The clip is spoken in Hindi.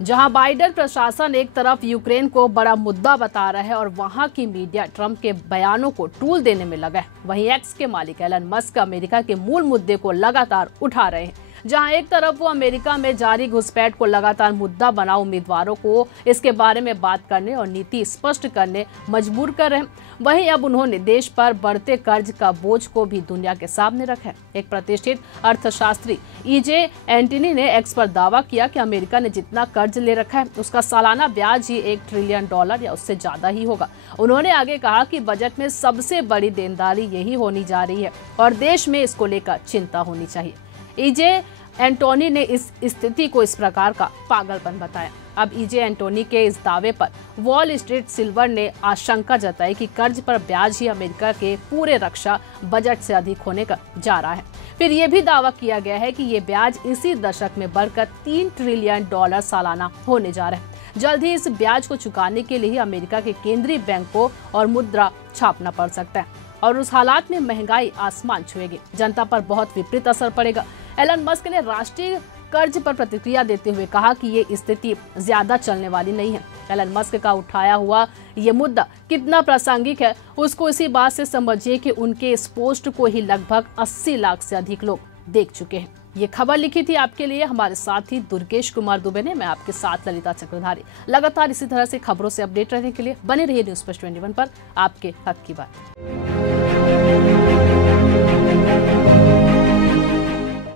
जहां बाइडेन प्रशासन एक तरफ यूक्रेन को बड़ा मुद्दा बता रहा है और वहां की मीडिया ट्रंप के बयानों को टूल देने में लगा है, वहीं एक्स के मालिक एलन मस्क अमेरिका के मूल मुद्दे को लगातार उठा रहे हैं। जहां एक तरफ वो अमेरिका में जारी घुसपैठ को लगातार मुद्दा बना उम्मीदवारों को इसके बारे में बात करने और नीति स्पष्ट करने मजबूर कर रहे हैं, वहीं अब उन्होंने देश पर बढ़ते कर्ज का बोझ को भी दुनिया के सामने रखा है। एक प्रतिष्ठित अर्थशास्त्री ईजे एंटनी ने एक्स पर दावा किया कि अमेरिका ने जितना कर्ज ले रखा है उसका सालाना ब्याज ही $1 ट्रिलियन या उससे ज्यादा ही होगा। उन्होंने आगे कहा कि बजट में सबसे बड़ी देनदारी यही होनी जा रही है और देश में इसको लेकर चिंता होनी चाहिए। ईजे एंटोनी ने इस स्थिति को इस प्रकार का पागलपन बताया। अब ईजे एंटोनी के इस दावे पर वॉल स्ट्रीट सिल्वर ने आशंका जताई कि कर्ज पर ब्याज ही अमेरिका के पूरे रक्षा बजट से अधिक होने का जा रहा है। फिर यह भी दावा किया गया है कि ये ब्याज इसी दशक में बढ़कर $3 ट्रिलियन सालाना होने जा रहा है। जल्द ही इस ब्याज को चुकाने के लिए अमेरिका के केंद्रीय बैंक को और मुद्रा छापना पड़ सकता है और उस हालात में महंगाई आसमान छुएगी, जनता पर बहुत विपरीत असर पड़ेगा। एलन मस्क ने राष्ट्रीय कर्ज पर प्रतिक्रिया देते हुए कहा कि ये स्थिति ज्यादा चलने वाली नहीं है। एलन मस्क का उठाया हुआ ये मुद्दा कितना प्रासंगिक है उसको इसी बात से समझिए कि उनके इस पोस्ट को ही लगभग 80 लाख से अधिक लोग देख चुके हैं। ये खबर लिखी थी आपके लिए हमारे साथी दुर्गेश कुमार दुबे ने। मैं आपके साथ ललिता चक्रधारी। लगातार इसी तरह से खबरों से अपडेट रहने के लिए बने रहिए न्यूज़ फर्स्ट 21 पर। आपके हक की बात।